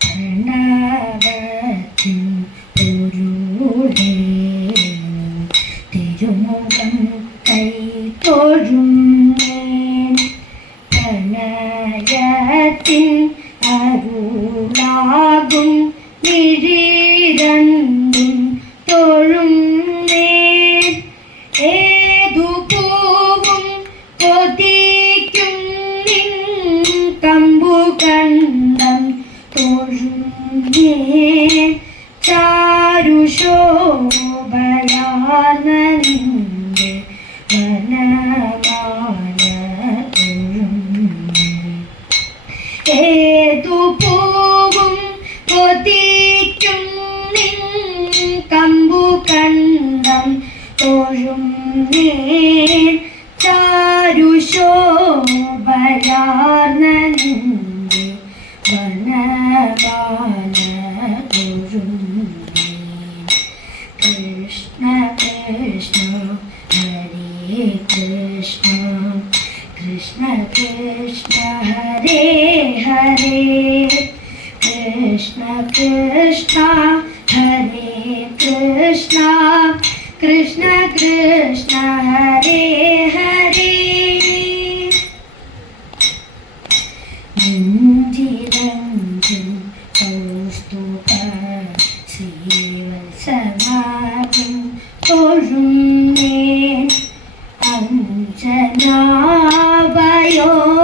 പ്രണവത്തിൻ പൊരുളേ. തിരുമുഖം കൈ തൊഴും പ്രണയത്തിൻ അരുളാകും വിഴിരണ്ടും തൊഴും ചാരുശോഭയാർന്ന നിന്റെ വനപാല തൊഴും കൃഷ്ണ കൃഷ്ണ ഹരേ കൃഷ്ണ കൃഷ്ണ കൃഷ്ണ ഹരേ ഹരേ കൃഷ്ണ കൃഷ്ണ ഹരേ കൃഷ്ണ കൃഷ്ണ കൃഷ്ണ ഹരേ ഹരേ നെഞ്ചിരഞ്ചും കൗസ്തുഭ ശ്രീവത്സമാകും തൊഴുന്നേ അഞ്ജനാഭയോടെ നിൻ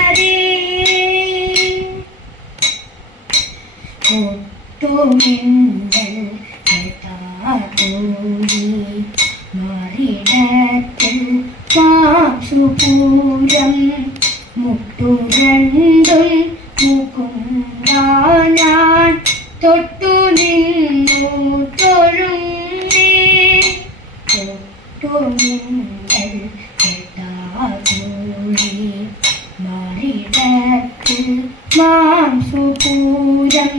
മാറിടത്തിൽ പാശുപൂരം മുട്ടുരണ്ടും മുകുന്ദാനാൻ തൊട്ടു നിന്നു തൊഴുന്നേ കേട്ടാതോടി മാറിടത്തിൽ മാംസുപൂരം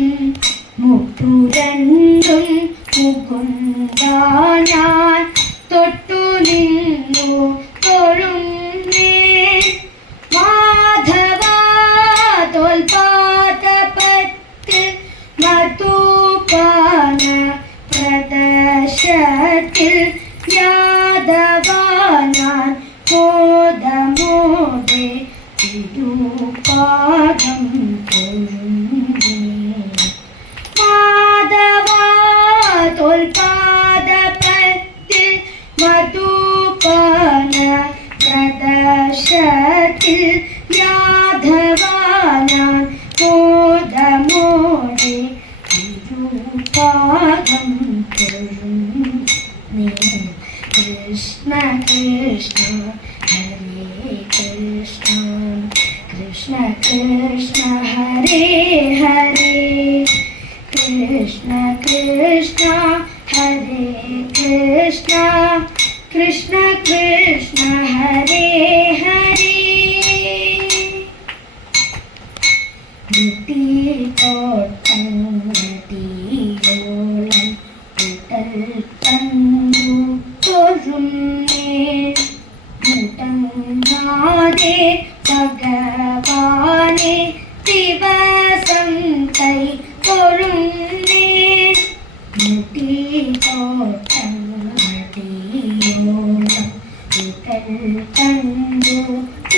തൊഴുന്നേ മാധവ തോൽപാദപത്തിൽ മധുപാന പ്രദശത്തിൽ കോദമോടെ തിരുപാദം തൊഴുന്നേ കൃഷ്ണ കൃഷ്ണ कृष्ण हरे कृष्ण कृष्ण कृष्ण हरे हरे कोटं नदी लोलं विटल्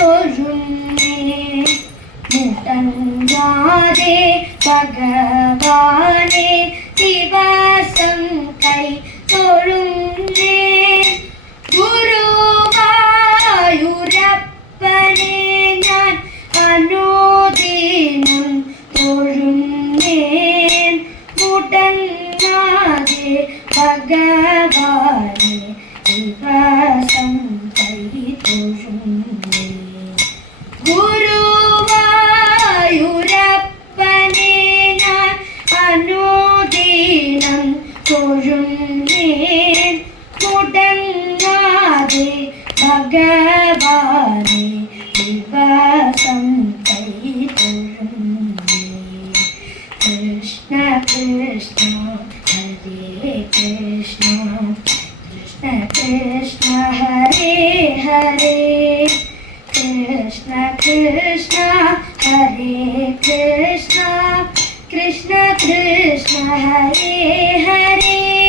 ഒഴുങ്ങി മുടങ്ങാതെ ഭഗവാനെ ദിവസം കൈ തൊഴുന്നേ. ഗുരുവായൂരപ്പനെ ഞാൻ അനുദീനം തൊഴുന്നേൻ ഭഗവാനെ ദിവസം അനുദിനം തൊഴുന്നേൻ മുടങ്ങാതെ ഭഗവാനെ ദിവസം കൈതൊഴുന്നേ കൃഷ്ണ കൃഷ്ണ ഹരേ കൃഷ്ണ കൃഷ്ണ കൃഷ്ണ ഹരേ ഹരേ കൃഷ്ണ കൃഷ്ണ ഹരേ കൃഷ്ണ. കൃഷ്ണ കൃഷ്ണ ഹരേ ഹരേ